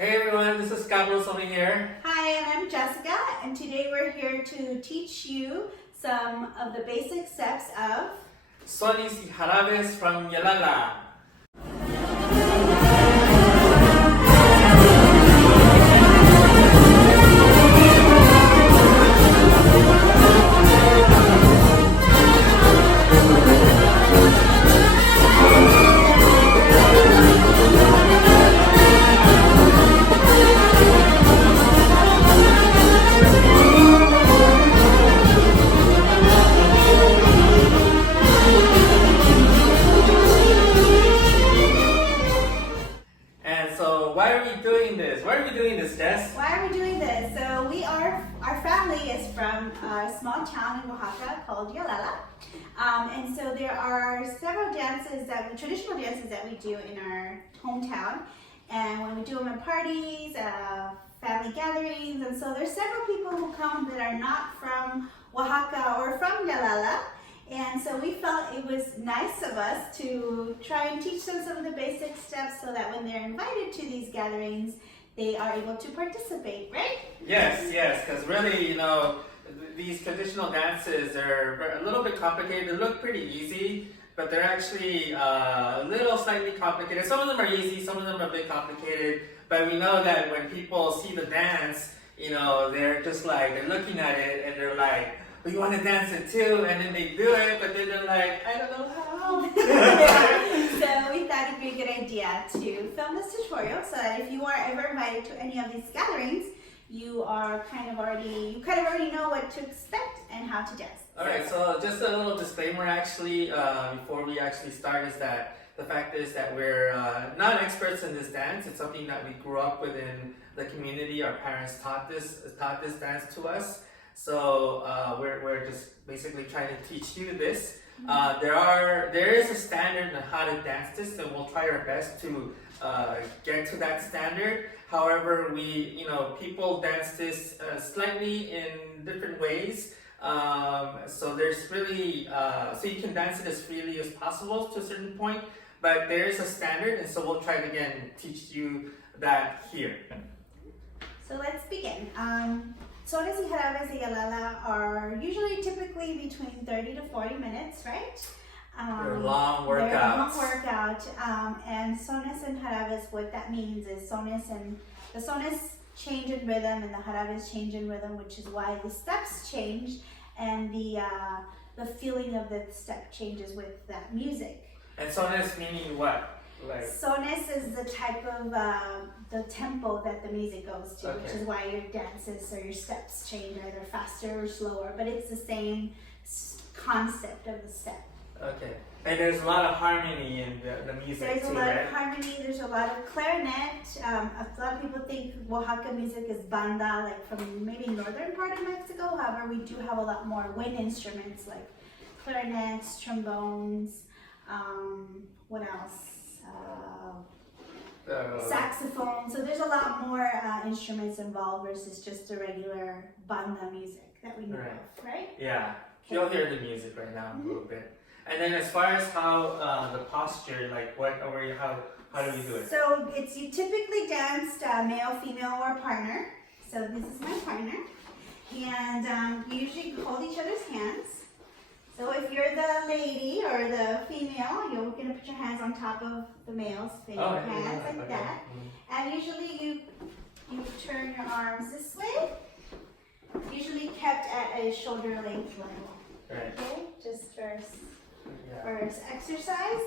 Hey everyone, this is Carlos over here. Hi, and I'm Jessica, and today we're here to teach you some of the basic steps of Sonis y jarabes from Yalalag. Why are we doing this? Why are we doing this, Jess? Why are we doing this? So our family is from a small town in Oaxaca called Yalalag. And so there are several traditional dances that we do in our hometown. And when we do them at parties, family gatherings, and so there's several people who come that are not from Oaxaca or from Yalalag. And so we felt it was nice of us to try and teach them some of the basic steps so that when they're invited to these gatherings, they are able to participate, right? Yes, because really, these traditional dances are a little bit complicated. They look pretty easy, but they're actually a little slightly complicated. Some of them are easy, some of them are a bit complicated, but we know that when people see the dance, they're just like, they're looking at it and they're like, we want to dance it too, and then they do it, but then they're like, I don't know how. So we thought it'd be a good idea to film this tutorial so that if you are ever invited to any of these gatherings, you kind of already know what to expect and how to dance. Alright, so just a little disclaimer actually, before we actually start, is that the fact is that we're not experts in this dance. It's something that we grew up within the community. Our parents taught this dance to us. So we're just basically trying to teach you this. There is a standard on how to dance this, and we'll try our best to get to that standard. However, people dance this slightly in different ways. So there's really so you can dance it as freely as possible to a certain point, but there is a standard, and so we'll try to again teach you that here. So let's begin. Sones y jarabes de Yalalag are typically between 30 to 40 minutes, right? They're long workouts. And sones and jarabes, what that means is the sones change in rhythm and the jarabes change in rhythm, which is why the steps change and the feeling of the step changes with that music. And sones meaning what? Sones is the type of the tempo that the music goes to, which is why your dances or your steps change, either faster or slower, but it's the same concept of the step. Okay. And there's a lot of harmony in the music There's too, a lot right? of harmony, there's a lot of clarinet. A lot of people think Oaxaca music is banda, like from maybe northern part of Mexico. However, we do have a lot more wind instruments like clarinets, trombones, what else? Saxophone. So there's a lot more instruments involved versus just the regular banda music that we know of, right? Yeah, you'll hear the music right now a little bit. And then as far as how the posture, how do we do it? So you typically danced male, female, or partner. So this is my partner, and you usually hold each other's hands. So if you're the lady or the female, you're going to put your hands on top of the male's hands like that. And usually you turn your arms this way, usually kept at a shoulder length level. Right. Okay, just for exercise.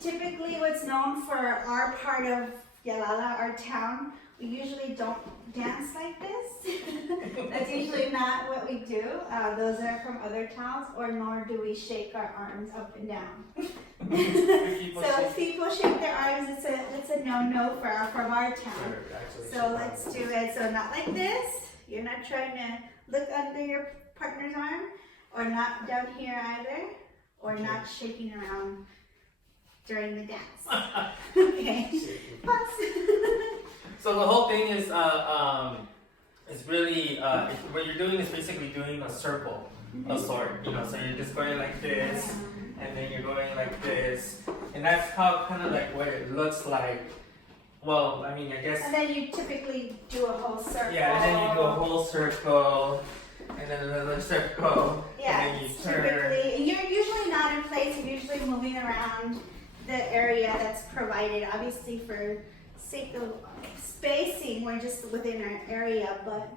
Typically what's known for our part of Yalalag, our town, we usually don't dance like this. That's usually not what we do. Those are from other towns, nor do we shake our arms up and down. So if people shake their arms, it's a no-no from our town. So let's do it. So not like this. You're not trying to look under your partner's arm, or not down here either, or not shaking around during the dance. Okay. So the whole thing is really what you're doing is basically doing a circle of sort. So you're just going like this, and then you're going like this, and that's how kind of like what it looks like well, I mean, I guess. And then you typically do a whole circle. Yeah, and then you go a whole circle, and then another circle, Yeah, and then you turn. typically. You're usually not in place. You're usually moving around the area that's provided. Obviously, for sake of spacing, we're just within our area, but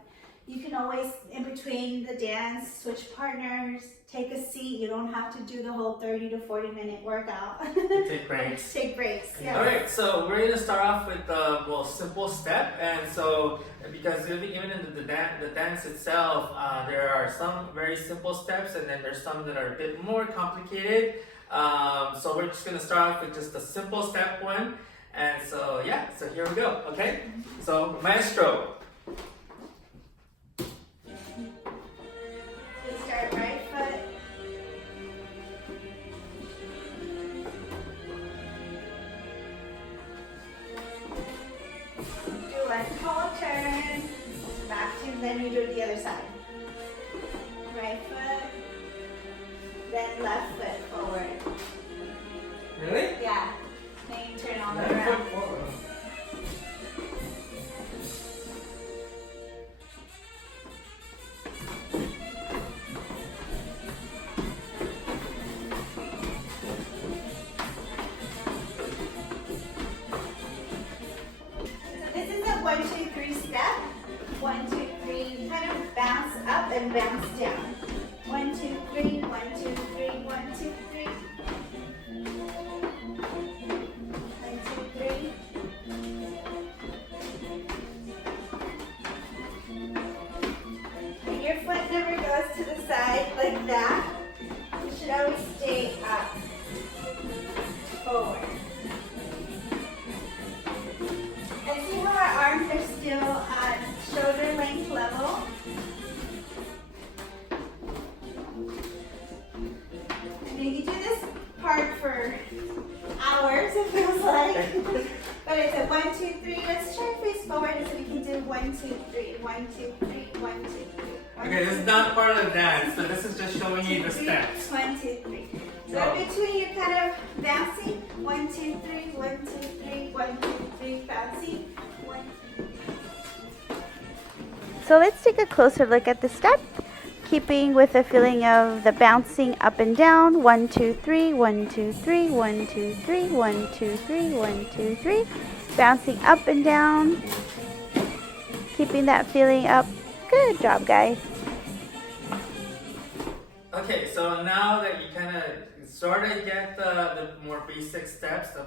you can always, in between the dance, switch partners, take a seat. You don't have to do the whole 30 to 40 minute workout. Take breaks. Take breaks, yeah. Alright, so we're going to start off with the most simple step. And so, because even in the dance itself, there are some very simple steps, and then there's some that are a bit more complicated. So we're just going to start off with just a simple step one. And so, yeah, so here we go, okay? So, maestro. Start right foot. Do a tall turn. Back to, then you do it the other side. Right foot. Then left foot forward. Really? Yeah. Then you turn all the way Left around. foot forward. This is a 1, 2, 3 step. 1, 2, 3. You kind of bounce up and bounce down. 1, 2, 3. 1, 2, 3. 1, 2, 3. 1, 2, 3. And your foot never goes to the side like that. You should always stay up, forward. And see how our arms are still at shoulder length level? I mean, you do this part for hours, it feels like. But it's a 1, 2, 3. Let's try to face forward so we can do 1, 2, 3. 1, 2, 3. 1, 2, 3. Okay, this is not part of the dance, so this is just showing you the steps. 1, 2, 3. So in between you're kind of bouncing. 1, 2, 3, 1, 2, 3, 1, 2, 3, bouncing. 1, 2, 3. So let's take a closer look at the step, keeping with the feeling of the bouncing up and down. 1, 2, 3, 1, 2, 3, 1, 2, 3, 1, 2, 3, 1, 2, 3. Bouncing up and down, keeping that feeling up. Good job, guys. Okay, so now that you kind of sort of get the more basic steps, the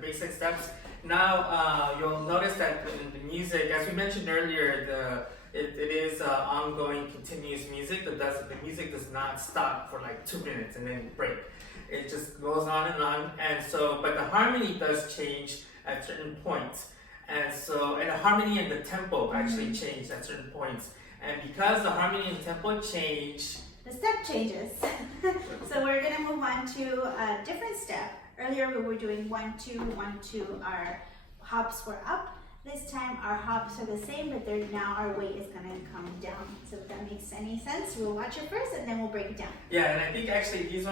basic steps, now you'll notice that in the music, as we mentioned earlier, it is ongoing, continuous music. The music does not stop for like 2 minutes and then break. It just goes on, and so, but the harmony does change at certain points. And so, and the harmony and the tempo actually change at certain points. And because the harmony and tempo change, The step changes. So we're going to move on to a different step. Earlier we were doing 1, 2, 1, 2. Our hops were up. This time our hops are the same, but now our weight is going to come down. So if that makes any sense, we'll watch it first and then we'll break it down. yeah, and I think actually this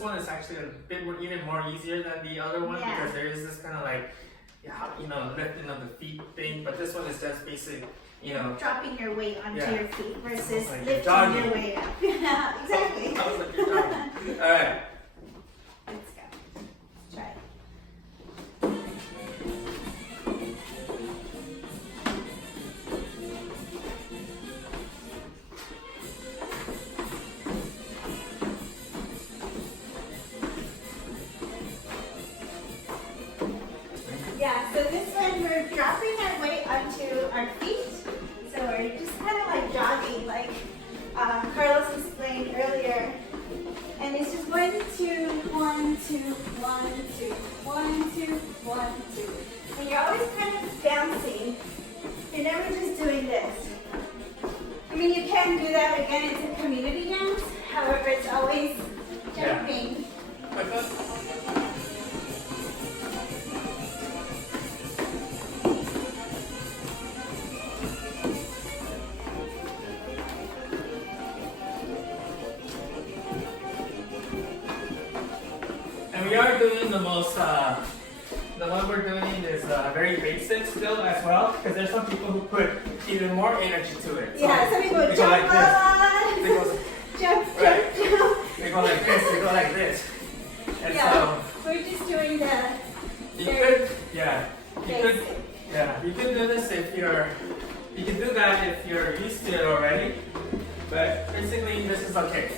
one is actually a bit more, even more easier than the other one, Yeah. because there is this kind of like, lifting of the feet thing, but this one is just basic, Dropping your weight onto Yeah. your feet versus Like lifting jogging. your weight up. Yeah, exactly. I was like, you're jogging. All right. Let's go. Let's try it. Yeah, so this one we're dropping our weight onto our feet. So we're just kind of like jogging, like Carlos explained earlier. And it's just 1, 2, 1, 2, 1, 2, 1, 2, 1, 2. And you're always kind of bouncing. You're never just doing this. I mean, you can do that again, it's a community dance. However, it's always jumping. And we are doing the most what we're doing is very basic still as well, because there's some people who put even more energy to it. So Yeah, some people they go jump like this. on. They go, Jump. they go like this. They go like this. And Yeah, so we're just doing the you could, basic. you could do this if you're, you can do that if you're used to it already. But basically, this is okay.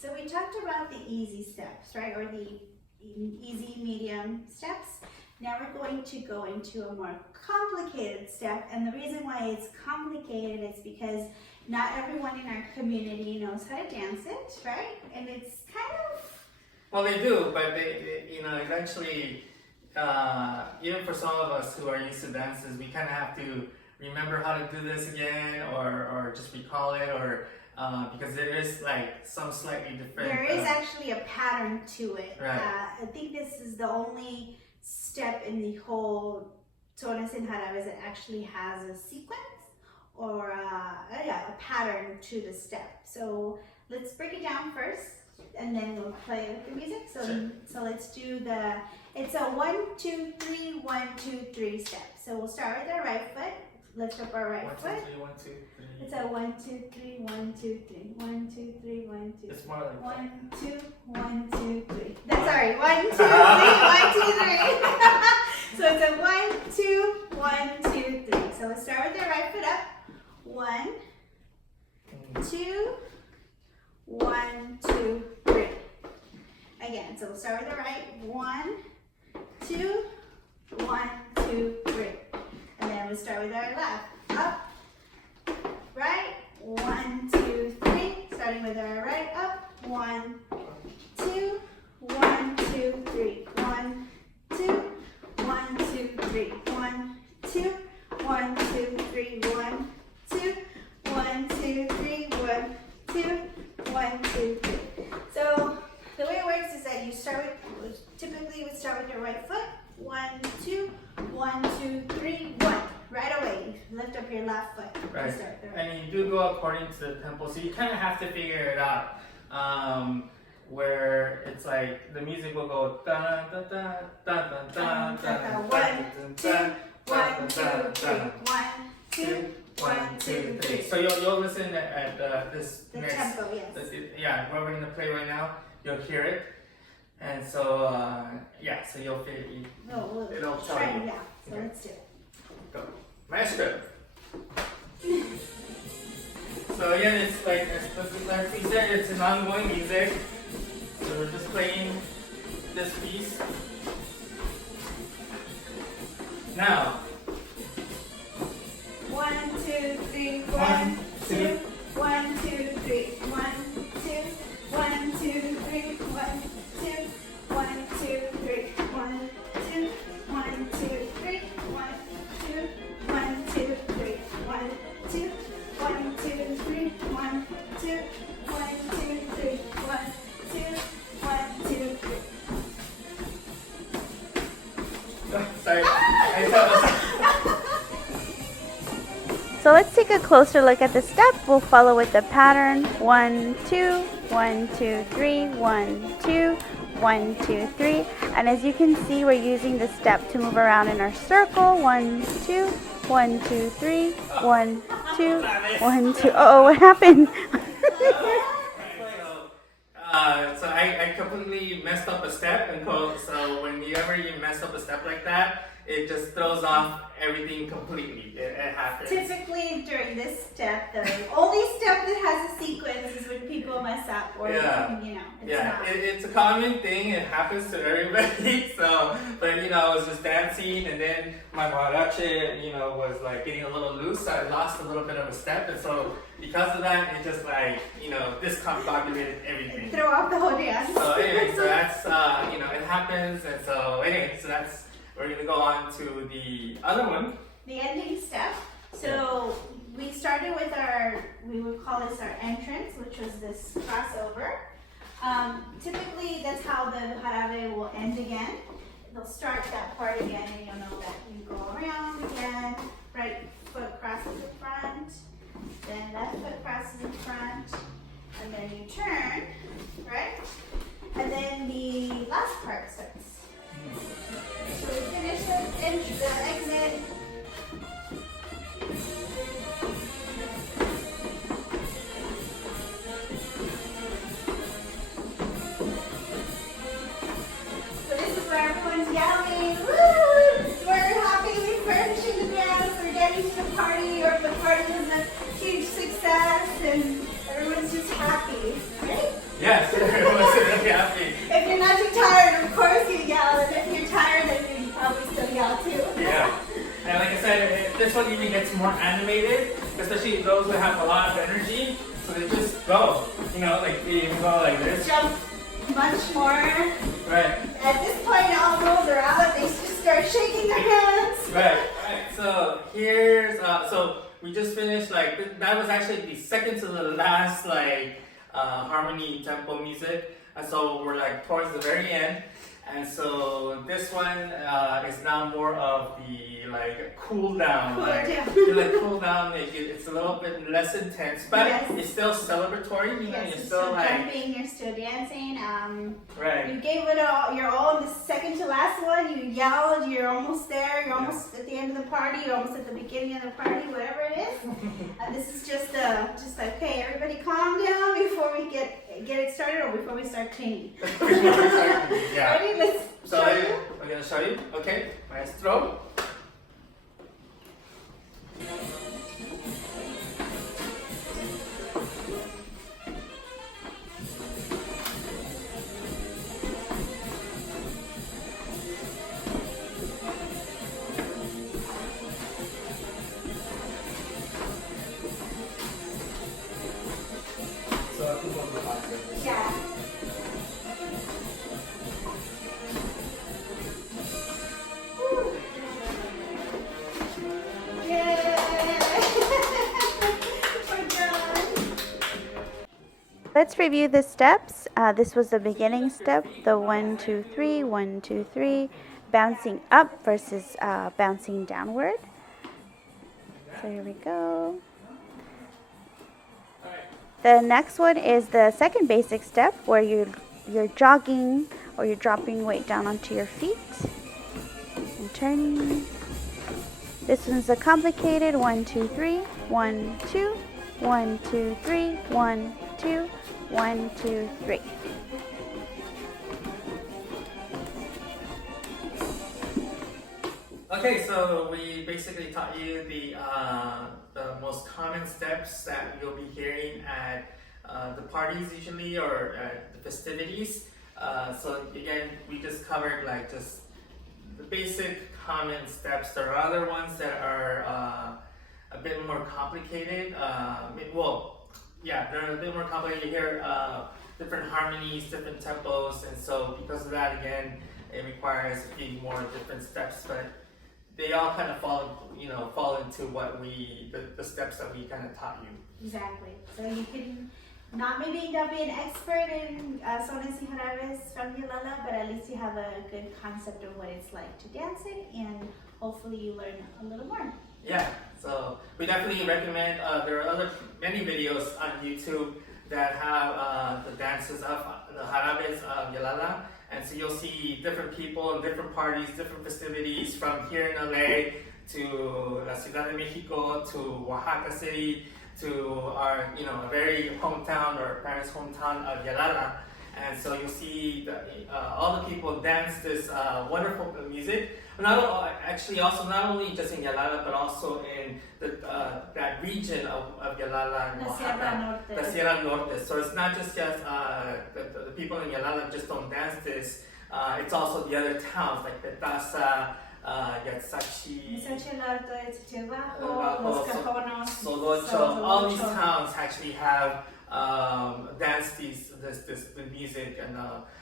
So we talked about the easy steps, right? Or the easy, medium steps. Now we're going to go into a more complicated step. And the reason why it's complicated is because not everyone in our community knows how to dance it, right? And it's kind of... Well, they do, but they you know, eventually, even for some of us who are used to dances, we kind of have to remember how to do this again, or just recall it, or because there is like some slightly different. There is actually a pattern to it. Right. I think this is the only step in the whole tones and jarabes that actually has a sequence or a pattern to the step. So let's break it down first, and then we'll play with the music. So Sure. so let's do it's a 1, 2, 3, 1, 2, 3 step. So we'll start with our right foot. Lift up our right 1, 2, foot. 3, 1, 2, 3. It's a 1, 2, 3, 1, 2, 3, 1, 2, 3, 1, 2. It's more like 1, 2, 1, 2, 3. That's sorry. 1, 2, 3, 1, 2, 3. So it's a 1, 2, 1, 2, 3. So let's start with the right foot up. 1, 2, 1, 2, 3. Again, so we'll start with the right. 1, 2, 1, 2, 3. And then we'll start with our left. Up, right. 1, 2, 3. Starting with our right. Up. 1, 2, 1, 2, 3. 1, 2, 1, 2, 3. 1, 2, 1, 2, 3. 1, 2, 1, 2, 3. 1, 2, 1, 2, 3. So the way it works is that you typically you would start with your right foot. 1, 2, 1, 2, 3, 1. Right away, you lift up your left foot. Right. Start there. And you do go according to the tempo, so you kind of have to figure it out. Where it's like the music will go dun dun dun dun dun dun dun. 1, 2, 1, 2, 3. 1, 2, 1, 2, 3. So you'll listen at this The next. tempo, yes. Yeah, what we're gonna play right now, you'll hear it, and so so you'll feel it. No, It'll we'll tell try. you. Yeah. So Okay. let's do it. Go, maestro. So again, it's like as we said, it's an ongoing music. So we're just playing this piece. Now. 1, 2, 3. 1, 1, 2, 2. 1, 2, 3. 1, 2, 1, 2, 3. 1, 2, 1, 2, 3. 1, 2, 1, 2, 3. 1, 2, 1, 2, 3. 1, 2, 1, 2, 3. 1, 2, 1, 2, 3. 1, 2, 1, 2, 3. Sorry. I thought So let's take a closer look at the step. We'll follow with the pattern. 1, 2, 1, 2, 3, 1, 2, 1, 2, 3. And as you can see, we're using the step to move around in our circle. 1, 2, 1, 2, 3, 1, 2, 1, 2. Uh-oh, what happened? So I completely messed up a step, and so whenever you mess up a step like that, it just throws off everything completely. It happens. Typically during this step, the only step that has a sequence is when people mess up or Yeah. it's Yeah, not. it's a common thing. It happens to everybody. So, but I was just dancing, and then my mariachi, was like getting a little loose. So I lost a little bit of a step, and so because of that, it just discombobulated everything. Throw off the whole dance. So anyway, so that's it happens, and so anyway, so that's we're gonna go on to the other one. The ending step. So we started with we would call this our entrance, which was this crossover. Typically, that's how the jarabe will end again. They'll start that part again, and you'll know that you go around again. Right foot crosses in front, then left foot crosses in front, and then you turn, right? and then the last part starts. So we finish the exit. So this is where everyone's yelling, woo! We're happy, we're finishing the dance, we're getting to the party, or the party was a huge success, and everyone's just happy, right? Yes, everyone's really happy. If you're not too tired, of course you yell, and if you're tired, then you probably still yell too. Yeah. And like I said, this one even gets more animated, especially those that have a lot of energy. So they just go, you know, like they even go like this. Jump much more. Right. At this point, all rules are out. They just start shaking their hands. Right. Right. So here's so we just finished like that was actually the second to the last like harmony tempo music, and so we're like towards the very end. And so this one is now more of the like cool down. Cool like, down. you like cool down. It's a little bit less intense, but Yes. it's still celebratory. You know, Yes, you're you're still still like jumping, you're still dancing. right. You gave it all, your all in the second to last one. You yelled, you're almost there, you're almost at the end of the party, you're almost at the beginning of the party, whatever it is. And this is just like, okay, everybody calm down before we get it started or before we start cleaning. Yeah. Ready? Let's So show you. I'm gonna show you. Okay, maestro. Yeah. Woo. Yay! We're done. Let's review the steps. This was the beginning step, the 1, 2, 3, 1, 2, 3, bouncing up versus bouncing downward. So here we go. The next one is the second basic step where you're jogging or you're dropping weight down onto your feet and turning. This one's a complicated 1, 2, 3, 1, 2, 1, 2, 3, 1, 2, 1, 2, 3. Okay, so we basically taught you the most common steps that you'll be hearing at the parties usually or at the festivities. So again, we just covered like just the basic common steps. There are other ones that are a bit more complicated. They're a bit more complicated here. Different harmonies, different tempos, and so because of that, again, it requires a few more different steps. But they all kind of fall into what the steps that we kind of taught you. Exactly. So you can not be an expert in sones y jarabes from Yalalag, but at least you have a good concept of what it's like to dance it, and hopefully you learn a little more. Yeah, so we definitely recommend, there are many videos on YouTube that have the dances of the jarabes of Yalalag, and so you'll see different people in different parties, different festivities from here in LA to La Ciudad de Mexico to Oaxaca City to our, a very hometown or parents' hometown of Yalalag. And so you'll see all the people dance this wonderful music. Not only just in Yalalag, but also in that region of Yalalag, the Sierra Norte. So it's not just the people in Yalalag just don't dance this. It's also the other towns like Petasa, Yatsachi, Sodocho. All these towns actually have dance the music, and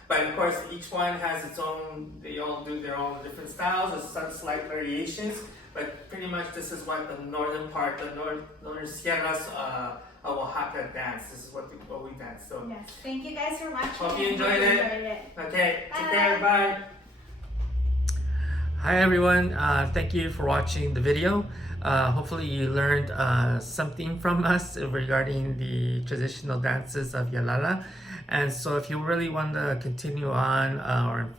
but of course each one has its own. They all do their own different styles. There's some slight variations, but pretty much this is what the northern part, the northern Sierras of Oaxaca dance. This is what we dance. So yes, thank you guys for watching. Hope you enjoyed it. Okay, take care. Bye. Hi everyone. Thank you for watching the video. Hopefully you learned something from us regarding the traditional dances of Yalalag. And so if you really want to continue on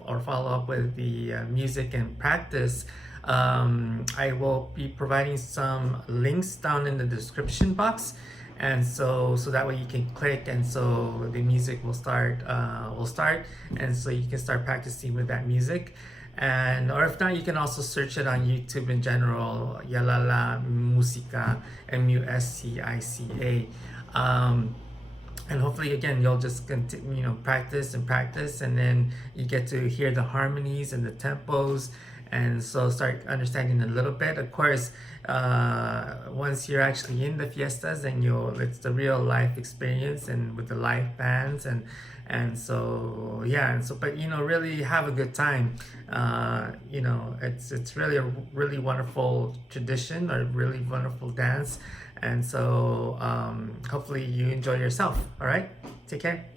or follow up with the music and practice, I will be providing some links down in the description box, and so that way you can click, and so the music will start, and so you can start practicing with that music. And or if not, you can also search it on YouTube in general, Yalalag Musica, Musica. And hopefully, again, you'll just continue, practice and practice, and then you get to hear the harmonies and the tempos, and so start understanding a little bit. Of course, once you're actually in the fiestas, then it's the real life experience, and with the live bands, and so yeah, and so but really have a good time. It's really a really wonderful tradition, or really wonderful dance, and so hopefully you enjoy yourself. All right, take care.